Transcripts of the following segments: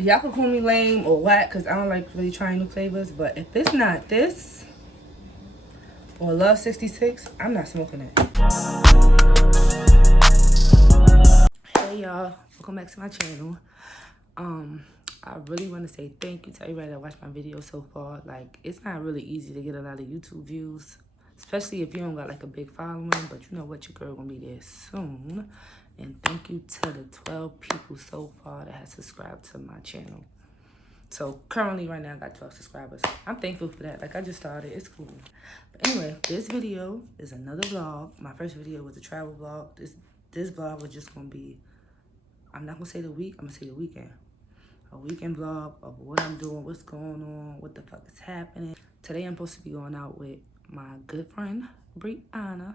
Y'all can call me lame or whack because I don't like really trying new flavors. But if it's not this or Love 66, I'm not smoking it. Hey y'all, welcome back to my channel. I really want to say thank you to everybody that watched my video so far. Like, it's not really easy to get a lot of YouTube views, especially if you don't got like a big following, but you know what, your girl gonna be there soon. And thank you to the 12 people so far that have subscribed to my channel. So currently right now I got 12 subscribers. I'm thankful for that. Like, I just started, it's cool. But anyway, this video is another vlog. My first video was a travel vlog. This vlog was just gonna be, I'm not gonna say the week, I'm gonna say the weekend. A weekend vlog of what I'm doing, what's going on, what the fuck is happening. Today I'm supposed to be going out with my good friend, Brianna.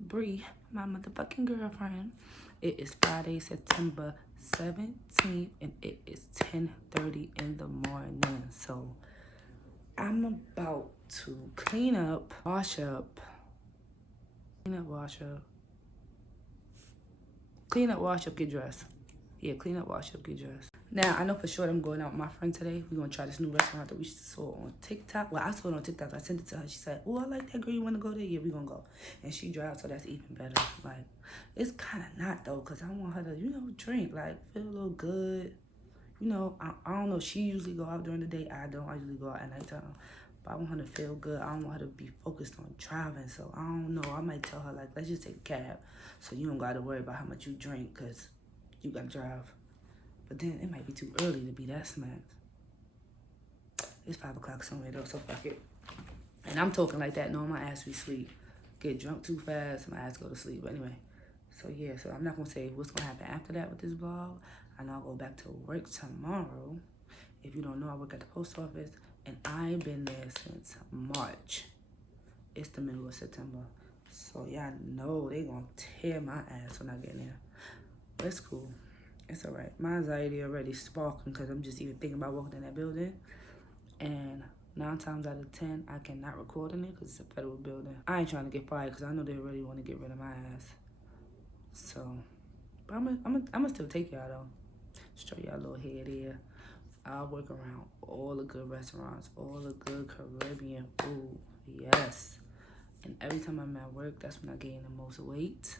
Bree, my motherfucking girlfriend. It is Friday, September 17th, and it is 10:30 in the morning. So I'm about to clean up, wash up, get dressed. Yeah, clean up, wash up, get dressed. Now, I know for sure I'm going out with my friend today. We're going to try this new restaurant that we saw on TikTok. Well, I saw it on TikTok. I sent it to her. She said, oh, I like that girl. You want to go there? Yeah, we're going to go. And she drives, so that's even better. Like, it's kind of not, though, because I want her to, you know, drink. Like, feel a little good. You know, I don't know. She usually go out during the day. I don't. I usually go out at nighttime. But I want her to feel good. I don't want her to be focused on driving. So, I don't know. I might tell her, like, let's just take a cab. So you don't got to worry about how much you drink, because you got to drive. But then it might be too early to be that smacked. It's 5 o'clock somewhere though, so fuck it. And I'm talking like that, knowing my ass be sleep. Get drunk too fast, my ass go to sleep. But anyway, so yeah, so I'm not gonna say what's gonna happen after that with this vlog. I know I'll go back to work tomorrow. If you don't know, I work at the post office, and I've been there since March. It's the middle of September. So y'all know they gonna tear my ass when I get in there. But it's cool. It's all right. My anxiety already sparking because I'm just even thinking about walking in that building. And 9 times out of 10, I cannot record in it because it's a federal building. I ain't trying to get fired because I know they really want to get rid of my ass. So, but I'm still take y'all though. Show y'all a little head here. I'll work around all the good restaurants, all the good Caribbean food. Yes. And every time I'm at work, that's when I gain the most weight.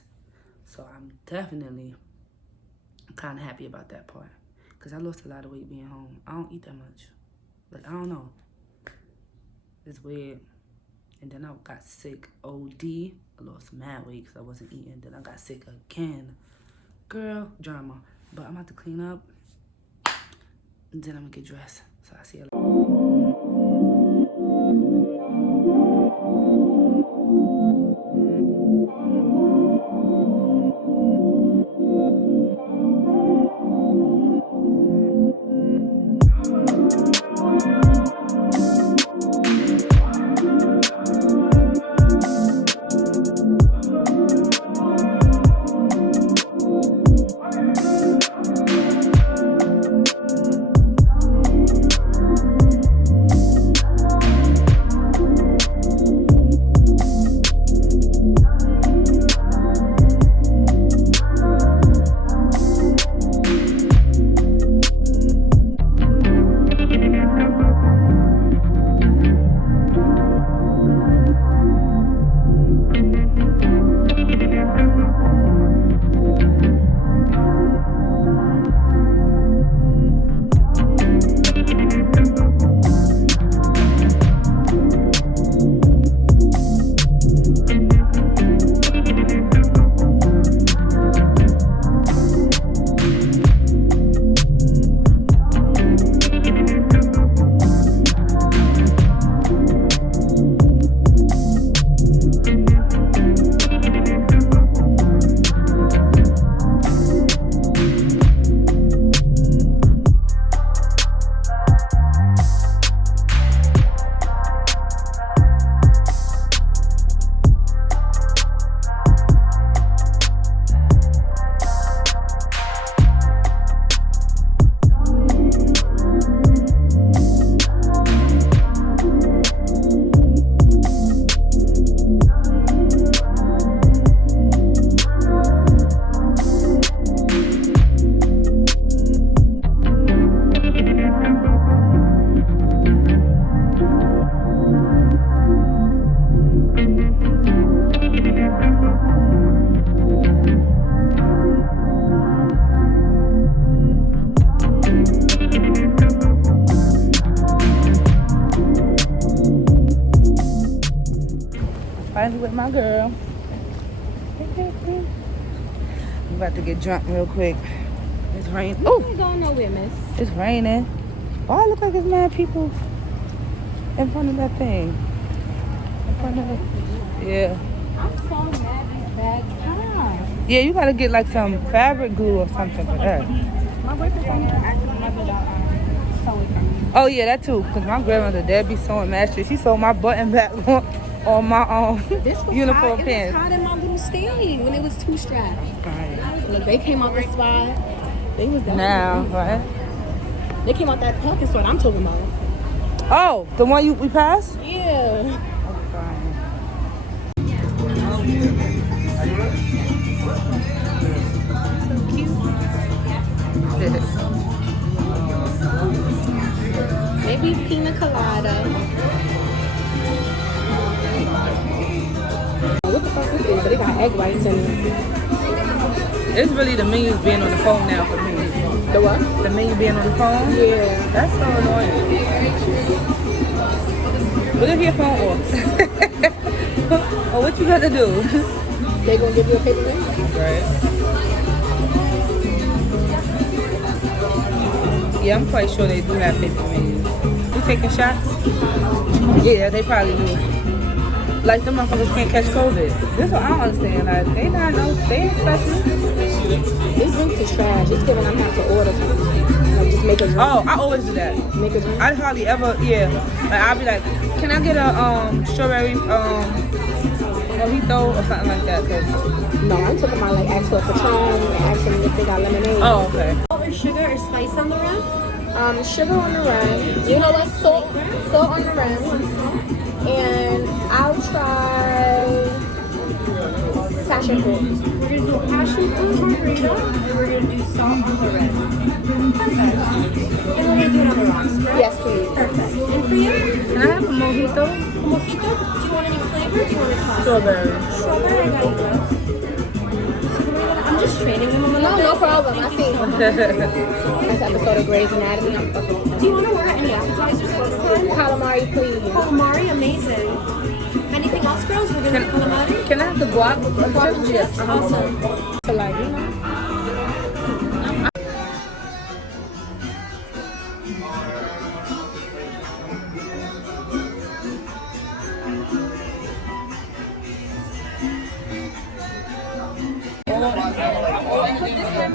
So I'm definitely kind of happy about that part, because I lost a lot of weight being home. I don't eat that much. Like, I don't know. It's weird. And then I got sick OD. I lost mad weight because I wasn't eating. Then I got sick again. Girl, drama. But I'm about to clean up, and then I'm going to get dressed. So I'll see you later. with my girl. I'm about to get drunk real quick. It's raining. Oh, ain't going nowhere, miss. It's raining. Why look like there's mad people in front of that thing? In front of it. Yeah. I'm so mad these bags come. Yeah, you gotta get like some fabric glue or something for that. My boyfriend's on here asking me about sewing for me. Oh yeah, that too. Cause my grandmother Debbie sewing matches. She sewed my button back on my uniform It pants. was hot in my little stallion when it was two straps. Right. Look, they came out the spot. They was down Now, right? They came out that parking spot I'm talking about. Oh, the one we passed? Yeah. Maybe pina colada. What the fuck is this? But they got egg whites in it. It's really the menus being on the phone now for me. The what? The menu being on the phone? Yeah. That's so annoying. What if your phone off? Or what you gonna do? They gonna give you a paper ring? Right. Yeah, I'm quite sure they do have paper menus. You taking shots? Yeah, they probably do. Like, them motherfuckers can't catch COVID. This is what I don't understand. Like, they not know, they ain't special. These drinks is trash. It's giving I'm have to order something. Like, just make a drink. Oh, I always do that. Make a drink? I hardly ever, yeah. Like, I'll be like, can I get a strawberry mojito or something like that? Cause no, I'm talking about like ask for a Patron and ask them if they got lemonade. oh, okay. Or sugar or spice on the rim? Sugar on the rim. You know what? Salt on the rim. And I'll try passion fruit. We're gonna do passion fruit margarita, and we're gonna do salt on the rim. Perfect. And we're gonna do it on the rocks, correct? Yes, please. Perfect. And for you? Can I have a mojito? A mojito? Do you want any flavor? Or do you want a classic? Strawberry. Strawberry, I got you. I'm just training them a little bit. No problem. I see. Next episode of Grey's Anatomy. Do you want to order any appetizers this time? Calamari, please. Calamari, amazing. Anything else, girls? We're going to do calamari? Can I have the guac? Guac and chips? Awesome. So like, you know.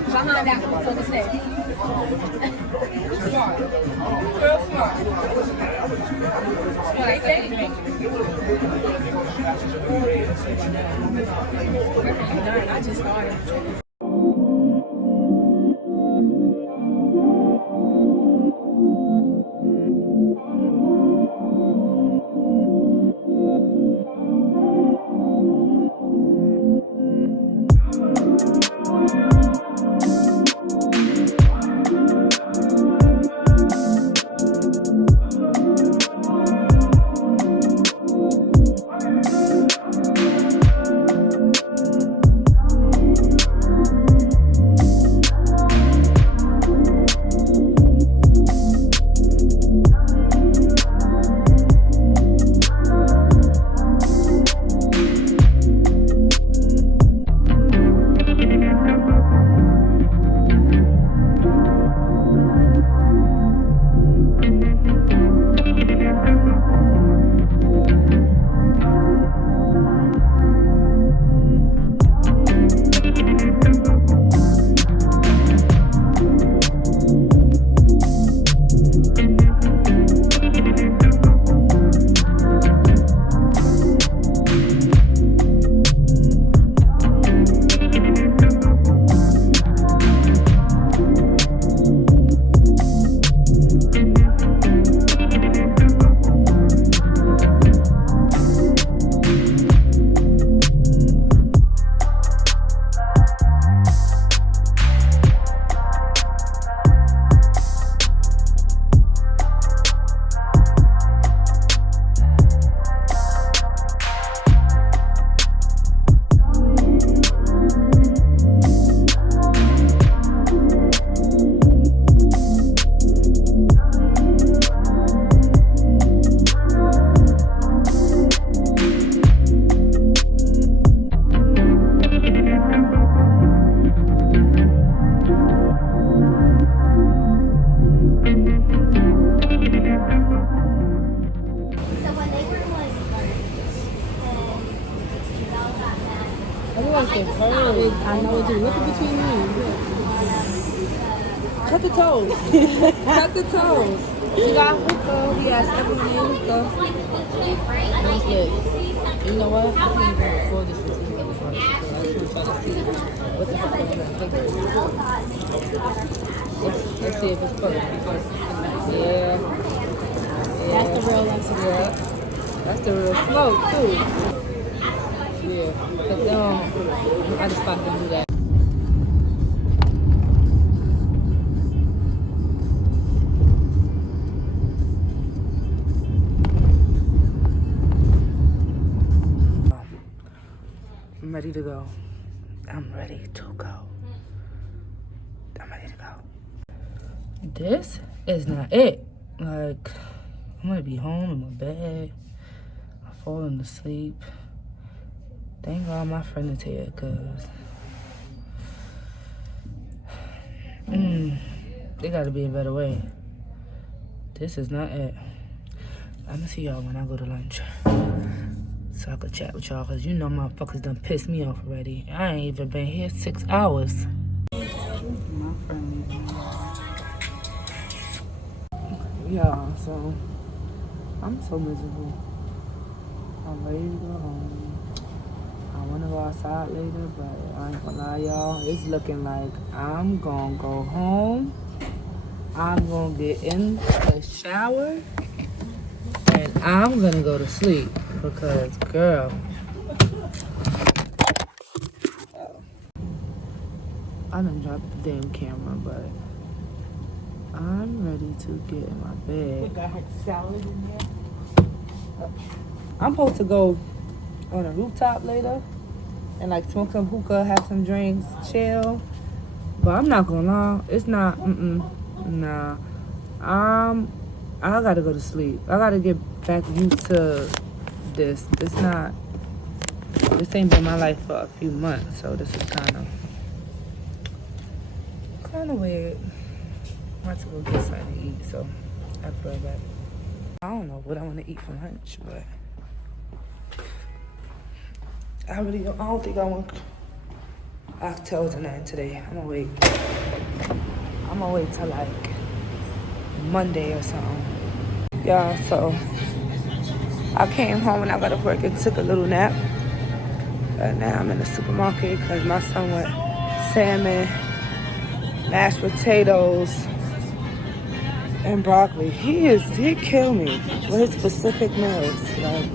Behind that one, so the same. What I say? I just started. I know it. Look in between me. Cut the toes. Cut the toes. We got hookah. We got 7 hookah. Nice legs. You know what? I can't even afford this for 2 minutes. I just want to try to see what the fuck on that finger. Let's see if it's perfect. Yeah. That's the real lesson. Yeah. That's the real smoke too. Yeah. Cause they don't. I just thought to do that. I'm ready to go. I'm ready to go. I'm ready to go. This is not it. Like, I'm gonna be home in my bed. I'm falling asleep. Thank God my friend is here, cause there gotta be a better way. This is not it. I'm gonna see y'all when I go to lunch. So I could chat with y'all, cause you know motherfuckers done pissed me off already. I ain't even been here 6 hours. My friend. Yeah, so I'm so miserable. I'm ready to go home. I wanna go outside later, but I ain't gonna lie, y'all. It's looking like I'm gonna go home. I'm gonna get in the shower and I'm gonna go to sleep because, girl, I done dropped the damn camera, but I'm ready to get in my bed. I'm supposed to go on a rooftop later and like smoke some hookah, have some drinks, chill. But I'm not gonna lie, it's not, nah. I gotta go to sleep. I gotta get back used to this. This ain't been my life for a few months, so this is kind of weird. I'm about to go get something to eat, so I'll be right back. I don't know what I want to eat for lunch, but I don't think I want oxtails or nothing today. I'm gonna wait till like Monday or something. Yeah, so I came home and I got to work and took a little nap. But now I'm in the supermarket because my son went salmon, mashed potatoes, and broccoli. He killed me with his specific meals. Like,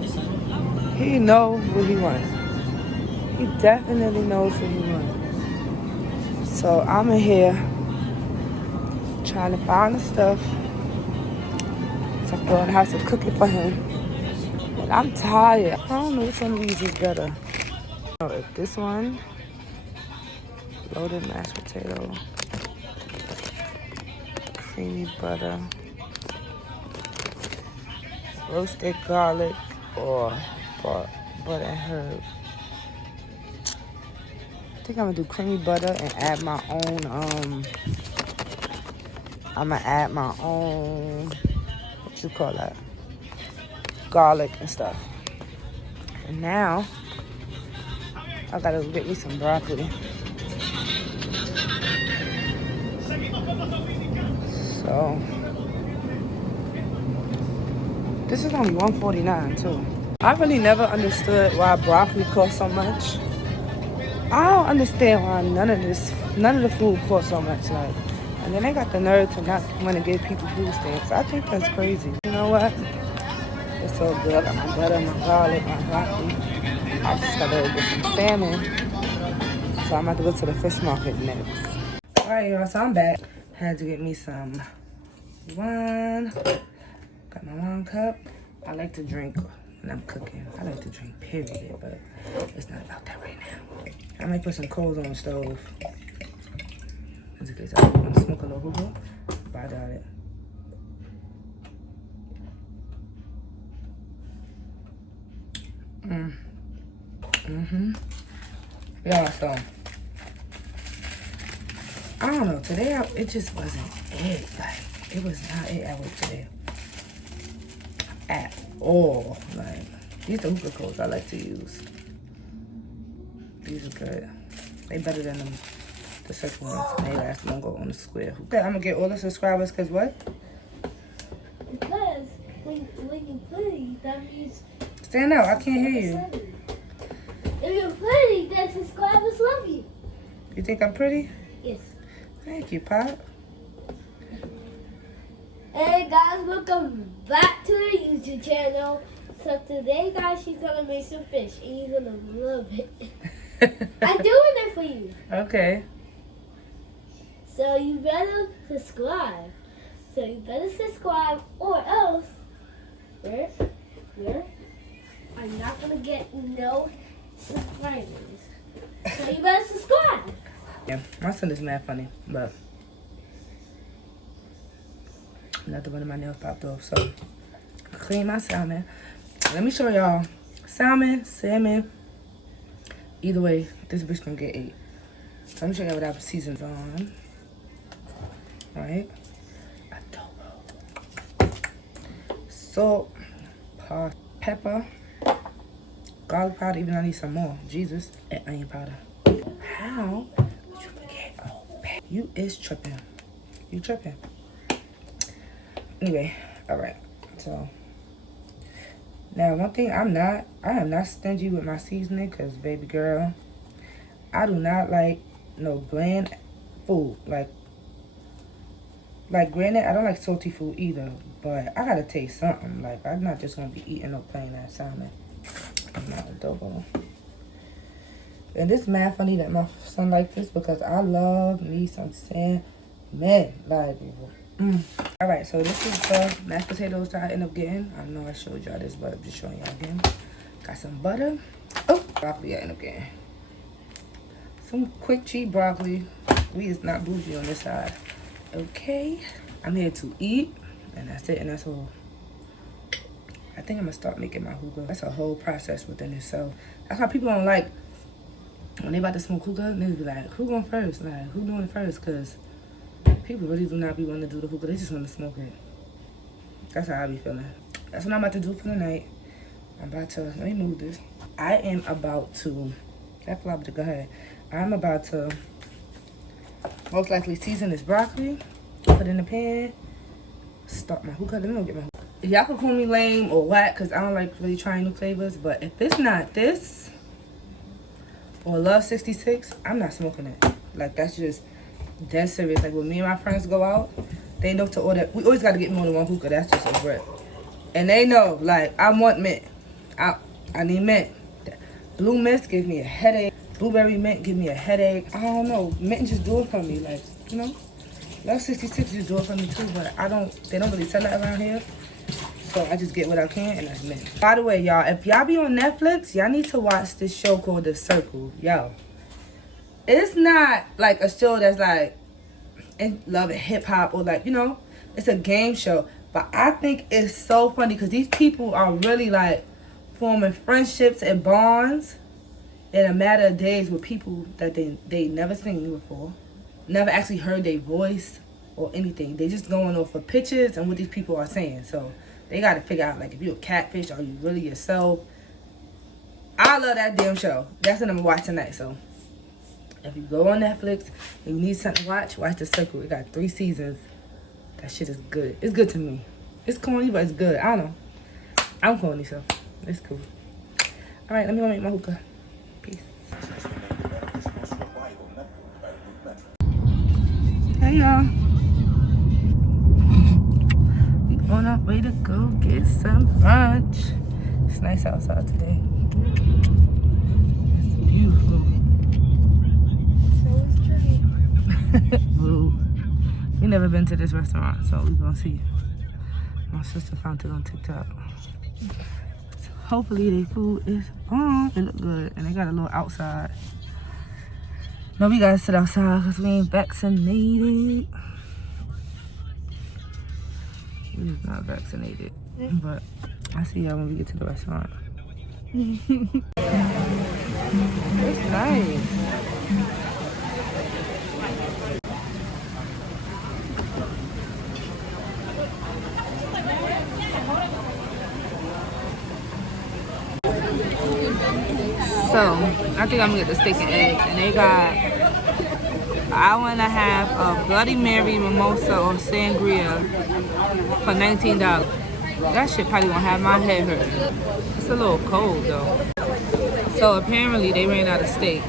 he knows what he wants. He definitely knows what he wants. So I'm in here trying to find the stuff. So I go in the house and cook it for him. And I'm tired. I don't know which one of these is better. Oh, if this one, loaded mashed potato, creamy butter, roasted garlic, or butter and herb. I think I'm gonna do creamy butter and add my own, what you call that? Garlic and stuff. And now, I gotta get me some broccoli. So, this is only $1.49 too. I really never understood why broccoli costs so much. I don't understand why none of the food costs so much. Like, and then they got the nerve to not want to give people food stamps. I think that's crazy. You know what? It's so good. I got my butter, my garlic, my broccoli. I just gotta get some salmon. So I'm about to go to the fish market next. Alright, y'all, so I'm back. Had to get me some wine. Got my wine cup. I like to drink when I'm cooking. I like to drink, period, but it's not about that right now. I might put some coals on the stove. Just in case I want to smoke a little hookah, but I got it. Yeah, so I don't know. Today, it just wasn't it. Like, it was not it at work today. At all. Like, these are hookah coals I like to use. These are good. They better than the circle ones. And they last longer on the square hookah. I'm gonna get all the subscribers because what? Because when you're pretty, that means... Stand out, I can't hear you. If you're pretty, then subscribers love you. You think I'm pretty? Yes. Thank you, Pop. Hey guys, welcome back to the YouTube channel. So today, guys, she's gonna make some fish, and you're gonna love it. I'm doing it for you. Okay. So you better subscribe. Or else, where? I'm not gonna get no subscribers. So you better subscribe. Yeah, my son is mad funny, but another one of my nails popped off. So clean my salmon. Let me show y'all. Salmon. Either way, this bitch gonna get 8. So let me show y'all what I have seasons on. Alright. Adobo. Salt. Pepper. Garlic powder, even though I need some more. Jesus. And onion powder. How did you forget? Oh, you is tripping. You tripping. Anyway, alright. So now one thing I am not stingy with my seasoning because baby girl, I do not like no bland food. Like granted, I don't like salty food either, but I gotta taste something. Like I'm not just gonna be eating no plain ass salmon. I'm not adobo. And this is mad funny that my son like this because I love me some salmon. Like Alright, so this is the mashed potatoes that I end up getting. I know I showed y'all this, but I'm just showing y'all again. Got some butter. Oh, broccoli I end up getting. Some quick cheap broccoli. We is not bougie on this side. Okay. I'm here to eat. And that's it, and that's all. I think I'm gonna start making my hookah. That's a whole process within itself. That's why people don't like when they about to smoke hookah, they be like, who going first? Like, who doing it first? Because people really do not be wanting to do the hookah. They just want to smoke it. That's how I be feeling. That's what I'm about to do for the night. Let me move this. I am about to, go ahead. I'm about to most likely season this broccoli, put it in the pan, start my hookah. Let me go get my hookah. Y'all can call me lame or whack because I don't like really trying new flavors. But if it's not this or Love 66, I'm not smoking it. Like, that's just dead serious. Like, when me and my friends go out, they know to order. We always got to get more than one hookah. That's just a rip. And they know, like, I want mint. I need mint. Blue mist gives me a headache. Blueberry mint give me a headache. I don't know. Mint just do it for me. Like, you know. Love 66 just do it for me too. But they don't really sell it around here. So I just get what I can, and that's mint. By the way, y'all, if y'all be on Netflix, y'all need to watch this show called The Circle. Yo. It's not like a show that's like in love and hip hop or like, you know, it's a game show. But I think it's so funny because these people are really like forming friendships and bonds in a matter of days with people that they never seen before, never actually heard their voice or anything. They just going off of pictures and what these people are saying. So they got to figure out like if you're a catfish, are you really yourself? I love that damn show. That's what I'm gonna watch tonight. So if you go on Netflix and you need something to watch The Circle. It got 3 seasons. That shit is good. It's good to me. It's corny, but it's good. I don't know. I'm corny, so it's cool. All right, let me go make my hookah. Peace. Hey, y'all. We on our way to go get some brunch. It's nice outside today. It's beautiful. Boo. We never been to this restaurant, so we're gonna see. My sister found it on TikTok. So hopefully their food is bomb. It look good, and they got a little outside. No, we gotta sit outside because we ain't vaccinated. We just not vaccinated. But I see y'all when we get to the restaurant. It's nice. So, I think I'm gonna get the steak and eggs. And they got an hour and a half of Bloody Mary, mimosa, or sangria for $19. That shit probably gonna have my head hurt. It's a little cold though. So apparently they ran out of steak.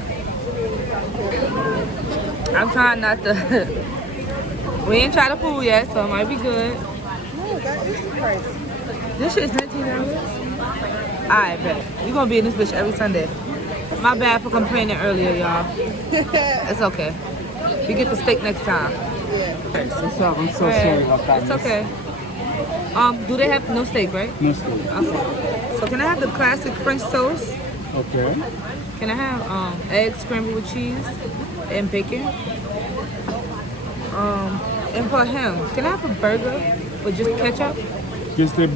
I'm trying not to. We ain't tried the food yet, so it might be good. No, that is the price. This shit is $19. Alright, bet. We gonna be in this bitch every Sunday. My bad for complaining earlier, y'all. It's okay. We get the steak next time. I'm so sorry about that. It's okay. Do they have no steak, right? No steak. Okay. So can I have the classic French toast? Okay. Can I have eggs scrambled with cheese and bacon? And for him, can I have a burger with just ketchup? Just the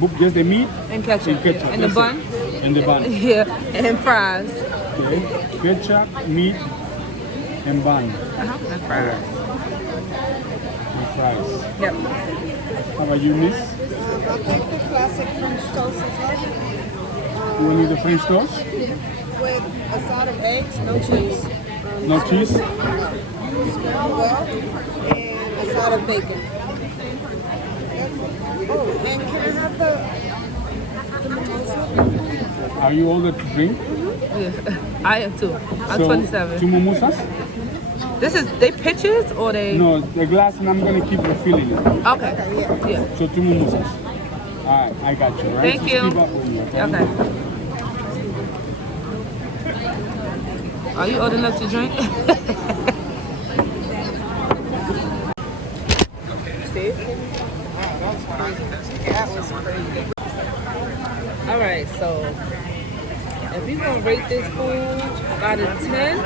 meat And ketchup. And the that's bun? it. And the bun. Yeah. And fries. Okay. Ketchup, meat, and bun. And fries. And fries. Yep. How about you, miss? I'll take the classic French toast as well. You want need the French toast? With a side of eggs, no cheese. No cheese? Scrambled well, and a side of bacon. Oh, and can I have the mimosa? Are you older to drink? Yeah. I am too. I'm So, 27. 2 mimosas? This is, they pictures or they? No, the glass, and I'm going to keep refilling it. Okay. Yeah. So 2 mimosas. Alright, I got you, right? Thank Just you. keep up with me, okay? Okay. Are you old enough to drink? See? That was crazy. Alright, so if we gonna rate this food out of 10,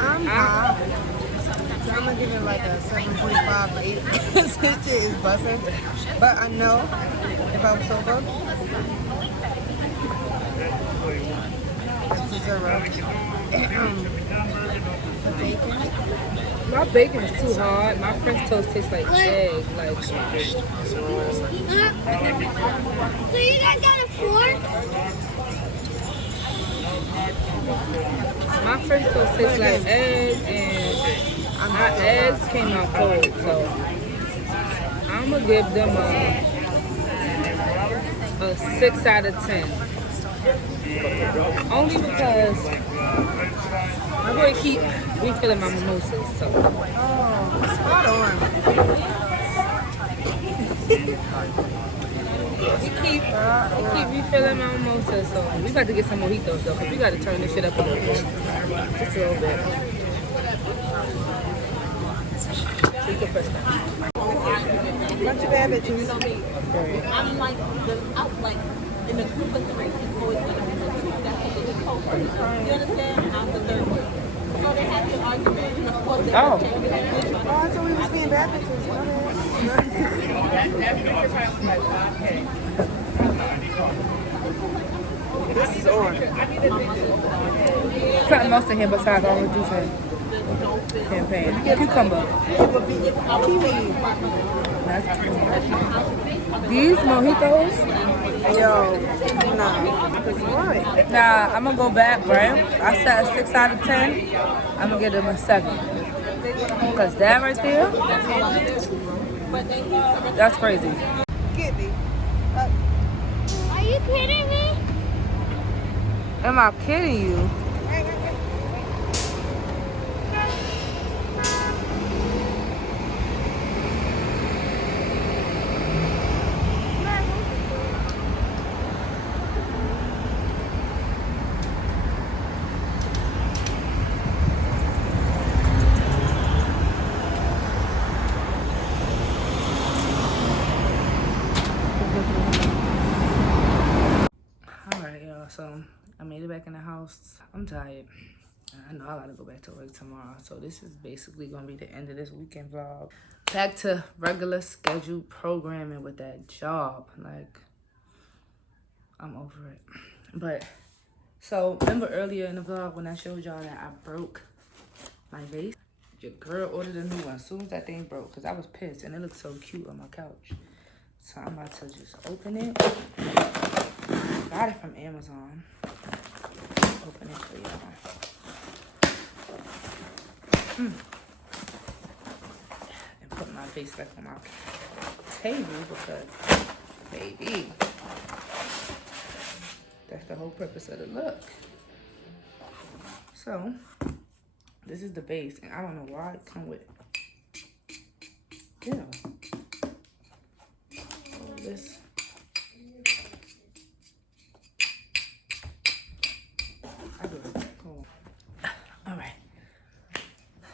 I'm high. So I'm gonna give it like a 7.5 or 8. This shit is busting. But I know if I'm sober, that's a 0. The bacon. my bacon is too hard. My French toast tastes like egg. Like, So you guys got a fork? my French toast tastes like egg, and my eggs came out cold. So I'm gonna give them a 6 out of 10. Only because I'm going to keep refilling my mimosas. So Oh, spot on. we keep refilling my mimosas. So we got to get some mojitos though, because we got to turn this shit up a little bit. Just a little bit. So you can press that. Bunch of bad bitches. I'm like in the group of 3. It's always going to be the 2 that's a little closer. You understand? I'm the 3rd one. So they had the argument. And of course, they Oh. Oh, I thought we was being bad bitches. This is on. Something else in here besides all reducing campaign. Cucumber. Kiwi. That's cute. These mojitos. Yo, nah. What? Nah, I'm gonna go back, right? I said a 6 out of 10. I'm gonna give them a 7. Cause that right there, that's crazy. Get me. Are you kidding me? Am I kidding you? Alright, y'all, so I made it back in the house. I'm tired. I know I gotta go back to work tomorrow. So this is basically gonna be the end of this weekend vlog. Back to regular scheduled programming with that job. Like, I'm over it. But, so remember earlier in the vlog when I showed y'all that I broke my vase? Your girl ordered a new one as soon as that thing broke, because I was pissed and it looked so cute on my couch. So I'm about to just open it. Got it from Amazon. open it for y'all. And put my face back on my table because, baby, that's the whole purpose of the look. So, this is the base, and I don't know why it come with, all this. I do it. Cool. All right.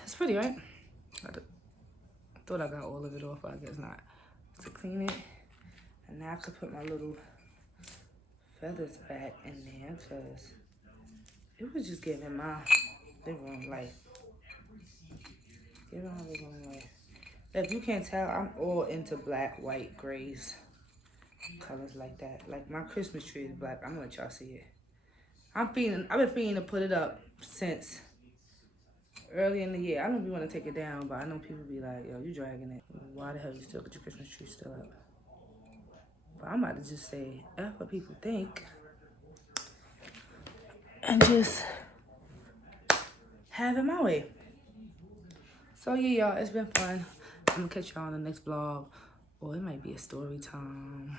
It's pretty, right? I thought I got all of it off, but I guess not. To clean it, and now I have to put my little feathers back in there because it was just giving my living room life. Giving my living room life. If you can't tell, I'm all into black, white, grays, colors like that. Like my Christmas tree is black. I'm gonna let y'all see it. I've been feeling to put it up since early in the year. I don't be want to take it down, but I know people be like, yo, you dragging it. Why the hell you still got your Christmas tree still up? But I'm about to just say F what people think and just have it my way. So yeah, y'all, it's been fun. I'm gonna catch y'all on the next vlog, or it might be a story time,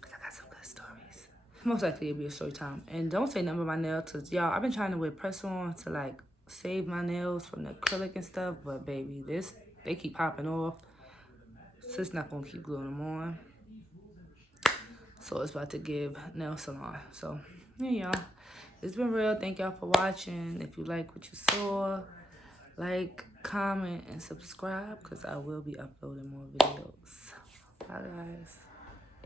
cause I got some good stories. Most likely it'll be a story time. And don't say nothing about my nails, cause y'all, I've been trying to wear press-on to like save my nails from the acrylic and stuff, but baby, they keep popping off, so it's not gonna keep gluing them on. So it's about to give nail salon. So yeah, y'all, it's been real. Thank y'all for watching. If you like what you saw, like, comment, and subscribe, because I will be uploading more videos. Bye, guys.